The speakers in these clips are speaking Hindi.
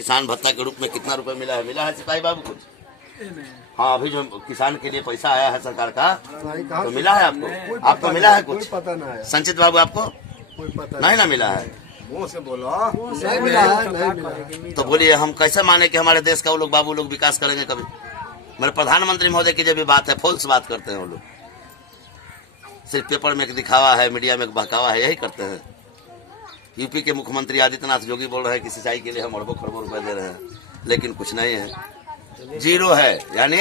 किसान भत्ता के रूप में कितना रुपए मिला है सिपाही बाबू कुछ? हाँ, अभी जो किसान के लिए पैसा आया है सरकार का, तो मिला है आपको? आपको मिला है कुछ? पता नहीं। संचित बाबू आपको कोई पता नहीं ना मिला है? मुँह से बोलो नहीं मिला है, नहीं मिला है। तो बोलिए हम कैसे माने कि हमारे देश का वो लोग बाबू लोग विकास करेंगे कभी? मेरे प्रधानमंत्री महोदय की जब भी बात है फॉल्स बात करते हैं वो लोग, सिर्फ पेपर में एक दिखावा है, मीडिया में एक बहकावा है, यही करते हैं। यूपी के मुख्यमंत्री आदित्यनाथ योगी बोल रहे हैं कि सिंचाई के लिए हम अरबों खरबों रुपए दे रहे हैं, लेकिन कुछ नहीं है, जीरो है। यानी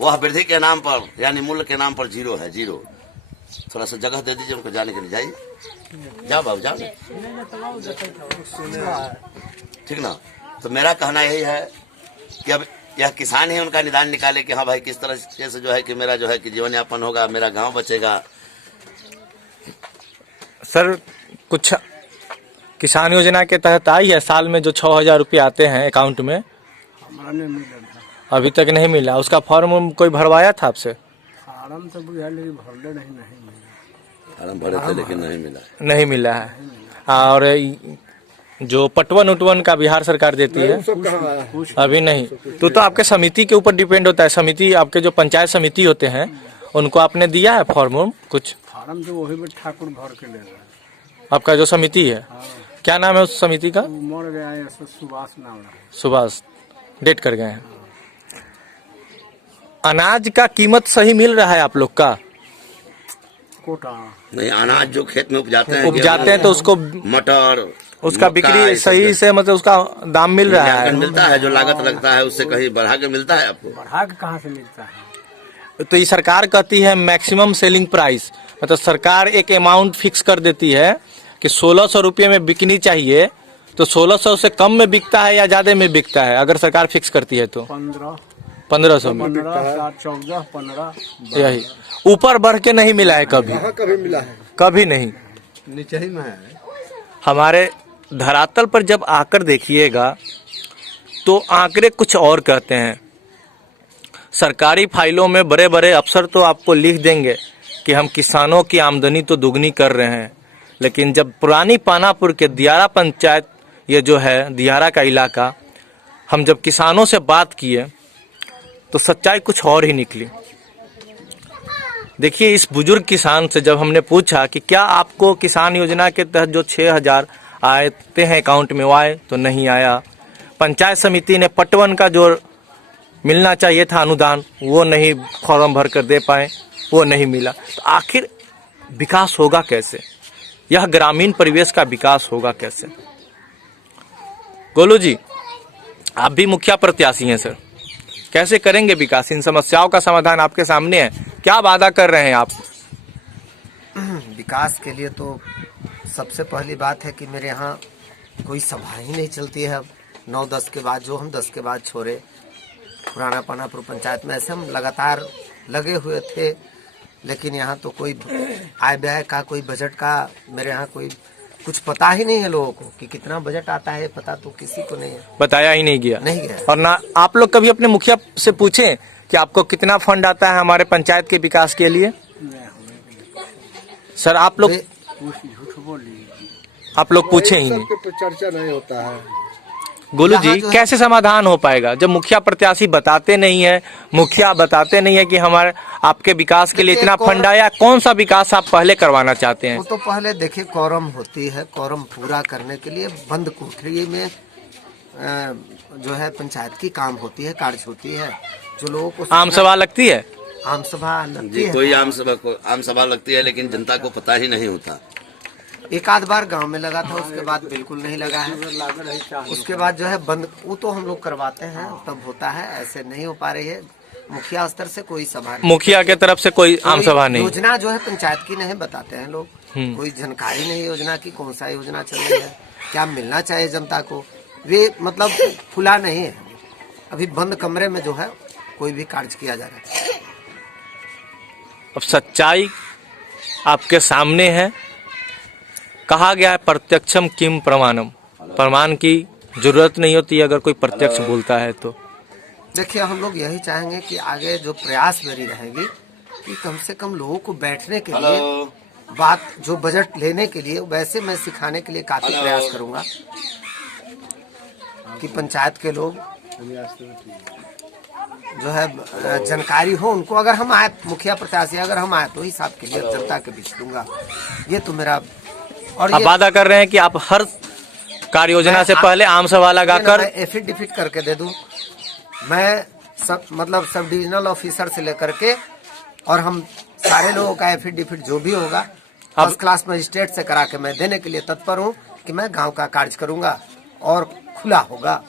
वह वृद्धि के नाम पर, यानी मूल्य के नाम पर जीरो है, जीरो। थोड़ा सा जगह दे दीजिए उनको जाने के लिए, जाइए, जाओ बाबू जाओ, ठीक ना। तो मेरा कहना यही है कि अब यह किसान ही उनका निदान निकाले कि हाँ भाई किस तरह से जो है कि मेरा जो है कि जीवन यापन होगा, मेरा गांव बचेगा। सर कुछ किसान योजना के तहत आई है, साल में जो 6,000 रुपये आते हैं अकाउंट में? हमारा नहीं मिला, अभी तक नहीं मिला। उसका फॉर्म कोई भरवाया था आपसे? फार्म तो भरले नहीं मिला। फार्म भरे थे लेकिन नहीं मिला, नहीं मिला है। और जो पटवन उटवन का बिहार सरकार देती है अभी नहीं। तो आपके समिति के ऊपर डिपेंड होता है। समिति, आपके जो पंचायत समिति होते हैं उनको आपने दिया है फॉर्म कुछ? फार्म तो वही में ठाकुर भर के ले रहा है। आपका जो समिति है, क्या नाम है उस समिति का? मर गया है, सुभाष नाम है। सुभाष डेट कर गए हैं। अनाज का कीमत सही मिल रहा है आप लोग का? कोटा नहीं, अनाज जो खेत में उपजाते हैं तो उसको मटर, उसका बिक्री सही से, मतलब उसका दाम मिल रहा है? मिलता है, जो लागत लगता है उससे कहीं बढ़ा के मिलता है आपको? बढ़ा के कहाँ से मिलता है? तो ये सरकार कहती है मैक्सिमम सेलिंग प्राइस, मतलब सरकार एक अमाउंट फिक्स कर देती है कि 1,600 रुपये में बिकनी चाहिए, तो 1,600 से कम में बिकता है या ज्यादा में बिकता है अगर सरकार फिक्स करती है तो? 1500 में 14, 15 यही। ऊपर बढ़ के नहीं मिला है कभी? कभी मिला है? कभी नहीं, नीचे ही में है। हमारे धरातल पर जब आकर देखिएगा तो आंकड़े कुछ और कहते हैं। सरकारी फाइलों में बड़े बड़े अफसर तो आपको लिख देंगे कि हम किसानों की आमदनी तो दुगनी कर रहे हैं, लेकिन जब पुरानी पानापुर के दियारा पंचायत, ये जो है दियारा का इलाका, हम जब किसानों से बात किए तो सच्चाई कुछ और ही निकली। देखिए, इस बुजुर्ग किसान से जब हमने पूछा कि क्या आपको किसान योजना के तहत जो 6,000 आते हैं अकाउंट में वो आए, तो नहीं आया। पंचायत समिति ने पटवन का जो मिलना चाहिए था अनुदान, वो नहीं फॉर्म भर कर दे पाए, वो नहीं मिला। तो आखिर विकास होगा कैसे? यह ग्रामीण परिवेश का विकास होगा कैसे? गोलू जी, आप भी मुखिया प्रत्याशी हैं सर, कैसे करेंगे विकास? इन समस्याओं का समाधान आपके सामने है, क्या वादा कर रहे हैं आप? विकास के लिए तो सबसे पहली बात है कि मेरे यहाँ कोई सभा ही नहीं चलती है। अब 9-10 के बाद, जो हम 10 के बाद छोड़े, पुराना पानापुर पंचायत में ऐसे हम लगातार लगे हुए थे, लेकिन यहाँ तो कोई आय व्यय का, कोई बजट का मेरे यहाँ कोई कुछ पता ही नहीं है लोगों को कि कितना बजट आता है, पता तो किसी को नहीं है, बताया ही नहीं गया। नहीं गया। और ना आप लोग कभी अपने मुखिया से पूछें कि आपको कितना फंड आता है हमारे पंचायत के विकास के लिए? सर आप लोग पूछे ही नहीं, चर्चा नहीं होता है। गोलू जी, कैसे समाधान हो पाएगा जब मुखिया प्रत्याशी बताते नहीं है, मुखिया बताते नहीं है कि हमारे आपके विकास के लिए इतना फंड आया? कौन सा विकास आप पहले करवाना चाहते हैं? वो तो पहले देखिए, कोरम होती है, कोरम पूरा करने के लिए बंद कोठरी में जो है पंचायत की काम होती है, कार्य होती है, जो लोगों को आम सभा लगती है। आम सभा लगती है, कोई आम सभा लगती है, लेकिन जनता को पता ही नहीं होता। एक आध बार गांव में लगा था, उसके बाद बिल्कुल नहीं लगा है। उसके बाद जो है बंद, वो तो हम लोग करवाते हैं तब होता है, ऐसे नहीं हो पा रही है। मुखिया स्तर से कोई सभा नहीं, मुखिया के तरफ से कोई आम सभा नहीं। योजना जो है पंचायत की नहीं बताते हैं लोग, कोई जानकारी नहीं योजना की, कौन सा योजना चल रही है, क्या मिलना चाहिए जनता को, वे मतलब खुला नहीं है। अभी बंद कमरे में जो है कोई भी कार्य किया जा रहा है। अब सच्चाई आपके सामने है। कहा गया है प्रत्यक्षम किम प्रमाणम, प्रमाण की जरूरत नहीं होती अगर कोई प्रत्यक्ष बोलता है तो। देखिए, हम लोग यही चाहेंगे कि आगे जो प्रयास मेरी रहेगी कि कम से कम लोगों को बैठने के लिए, बात जो बजट लेने के लिए, वैसे मैं सिखाने के लिए काफी प्रयास करूंगा। कि पंचायत के लोग जो है जानकारी हो उनको। अगर हम आए मुखिया प्रत्याशी, अगर हम आए तो हिसाब के लिए जनता के बीच दूंगा। ये तो मेरा और आप वादा कर रहे हैं कि आप हर कार्य योजना से पहले आम सभा लगाकर एफिडेविट करके दे दूं। मैं सब मतलब सब डिविजनल ऑफिसर से लेकर के और हम सारे लोगों का एफिडेविट जो भी होगा फर्स्ट क्लास मजिस्ट्रेट से करा के मैं देने के लिए तत्पर हूँ कि मैं गांव का कार्य करूंगा और खुला होगा।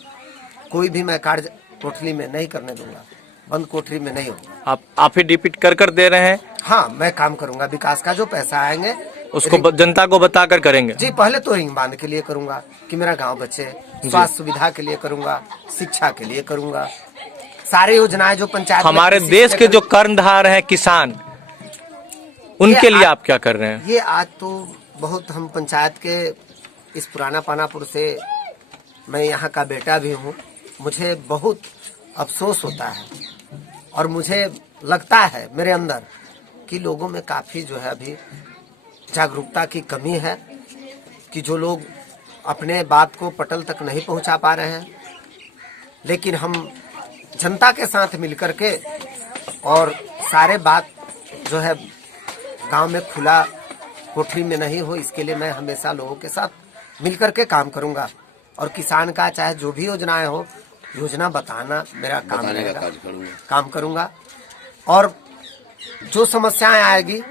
कोई भी मैं कार्य कोठरी में नहीं करने दूंगा, बंद कोठरी में नहीं होगा। आप एफिडेविट कर दे रहे हैं? हाँ, मैं काम करूंगा। विकास का जो पैसा आएंगे उसको जनता को बताकर करेंगे। जी, पहले तो रिंग बांध के लिए करूंगा कि मेरा गांव बचे, स्वास्थ्य सुविधा के लिए करूंगा, शिक्षा के लिए करूंगा, सारी योजनाएं जो पंचायत हमारे देश के जो कर्णधार हैं किसान, उनके लिए आप क्या कर रहे हैं? ये आज तो बहुत हम पंचायत के इस पुराना पानापुर से, मैं यहाँ का बेटा भी हूँ, मुझे बहुत अफसोस होता है और मुझे लगता है मेरे अंदर कि लोगों में काफी जो है अभी जागरूकता की कमी है कि जो लोग अपने बात को पटल तक नहीं पहुंचा पा रहे हैं। लेकिन हम जनता के साथ मिलकर के और सारे बात जो है गांव में खुला कोठरी में नहीं हो, इसके लिए मैं हमेशा लोगों के साथ मिलकर के काम करूंगा। और किसान का चाहे जो भी योजनाएं हो, योजना बताना मेरा काम रहेगा, काम करूंगा और जो समस्याएं आएगी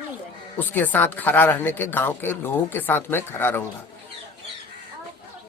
उसके साथ खड़ा रहने के, गांव के लोगों के साथ मैं खड़ा रहूंगा।